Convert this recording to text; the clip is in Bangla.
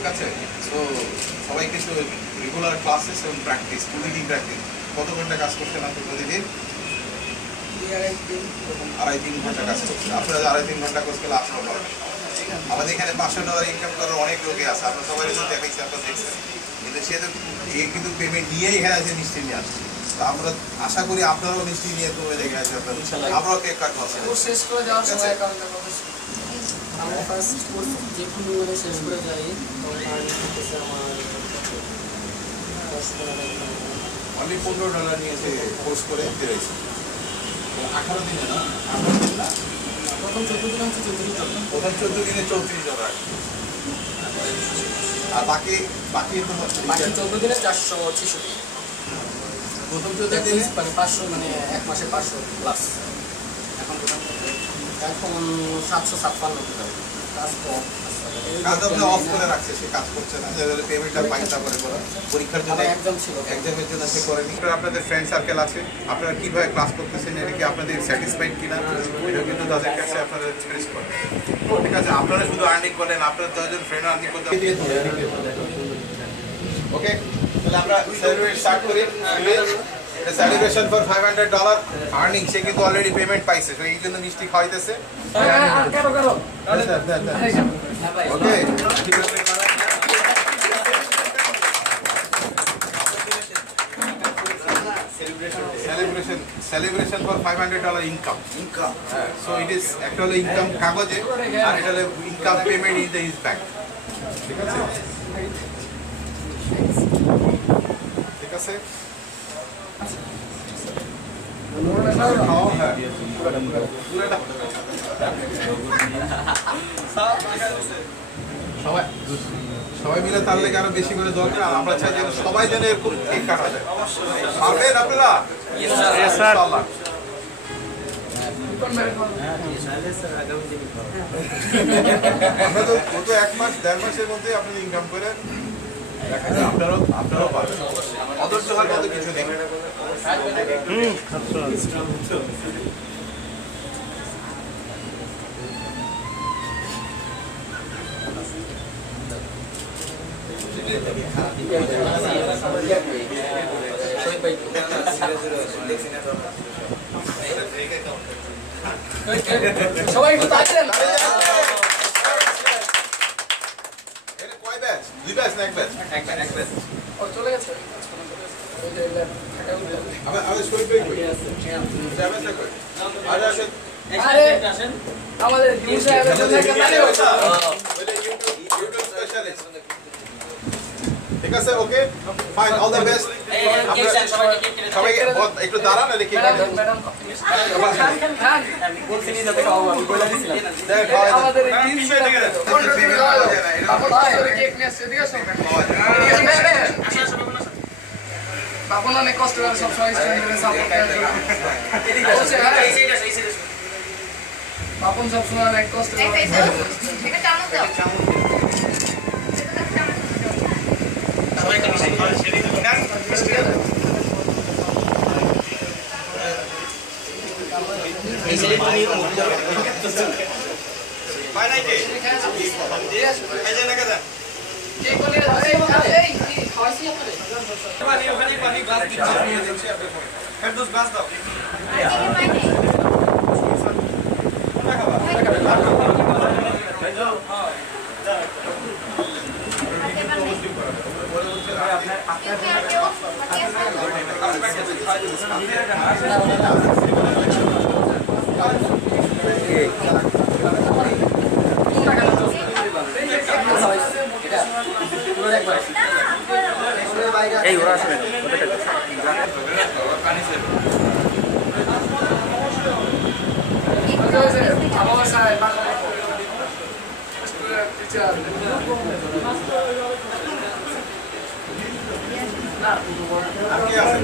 ঠিক আছে? তো সবাইকে তো রেগুলার ক্লাসেস এবং প্র্যাকটিস, প্রতিদিন প্র্যাকটিস। কত ঘন্টা কাজ করছেন আপনি প্রতিদিন? 2.5-3 ঘন্টা কাজ করছেন। আপনারা 2.5-3 ঘন্টা কাজ করলে আপনারা পারবেন। আমাদের এখানে $500 ইনকাম করার অনেক লোকে আছে, আপনার সবাই তো দেখাইছে, আপনারা দেখছেন, কিন্তু সে তো কিন্তু পেমেন্ট নিয়েই এখানে আছে, নিশ্চয়ই নিয়ে আসছে। তো আমরা আশা করি আপনারাও নিশ্চয়ই নিয়ে তুমি দেখে আছে, আপনারা আমরাও কেক কাটবো শেষ করে যাওয়ার সময় আমরা ফার্স্ট কোর্স যে কোনো শেষ করে যাই তখন আর নিতেছে আমার আমি $15 নিয়েছে কোর্স করে বেরোয়েছি। 18 দিনে না, 18 দিন না, প্রথম 14 দিন হচ্ছে 34 টাকা, প্রথম 14 দিনে $34। আর বাকি 14 দিনে 466। প্রথম 14 দিনে মানে 500, মানে এক মাসে 500 প্লাস। এখন 756 টাকা কাজ কম। কাজ আপনি অফ করে রাখছে, সে কাজ করছে না, যাদের পেমেন্টটা পাইতা করে করা পরীক্ষার জন্য এক্সাম ছিল, এক্সামের জন্য সে করেনি। আপনাদের ফ্রেন্ড সার্কেল আছে, আপনারা কিভাবে ক্লাস করতেছেন, এটা কি আপনাদের স্যাটিসফাইড কিনা, এটা কিন্তু তাদের কাছে আপনারা এক্সপ্রেস করেন। ঠিক আছে, আপনারা শুধু আর্নিং করেন, আপনারা 10 ফ্রেন্ড আর্নিং করতে। ওকে, তাহলে আমরা সেলিব্রেট স্টার্ট করি। এটা সেলিব্রেশন ফর $500 আর্নিং। সে কিন্তু অলরেডি পেমেন্ট পাইছে, তো এই জন্য মিষ্টি খাওয়াইতেছে। ওকে, celebration for $500 income. So it is actually income কাগজে, আর এটা হলো income payment in the his bank. ঠিক আছে? ঠিক আছে? সবাই মিলে তার লেগে আরো বেশি করে দরকার। আর আমরা চাই যেন সবাই যেন এরকম কেক কাটা যায়। পারবেন আপনারা? আমরা তো গত 1 মাস 1.5 মাসের মধ্যে আপনারা ইনকাম করে আপনারাও পারবেন। অধৈর্য হওয়ার মতো কিছু নেই। সবাই একটু তাড়াতাড়ি কয় ব্যাচ? 2 ব্যাচ না 1 ব্যাচ? এক ব্যাচ। ও চলে গেছে। আমাদের শহীদ ভাই কই? যাবেন কই? আরে আসেন। আরে আমাদের দিন সাহেবের জন্য একটা তালি হইছে। বলে ইউটিউব স্পেশালিস্ট। ঠিক আছে, okay fine, all the best. সবাই একটু দাঁড়ান, আর কি ম্যাডাম বলছি নি যাতে খাওয়া আমি বলে দিছিলাম আমাদের দিন সাহেব কেক নিয়ে আসছে, এদিকে আসো। বাবন অনেক কষ্ট করে সব সময় স্টুডেন্টদের সাপোর্ট করে। বাবন সব সময় অনেক কষ্ট করে। এই ওরা আসলে আর কি আছে?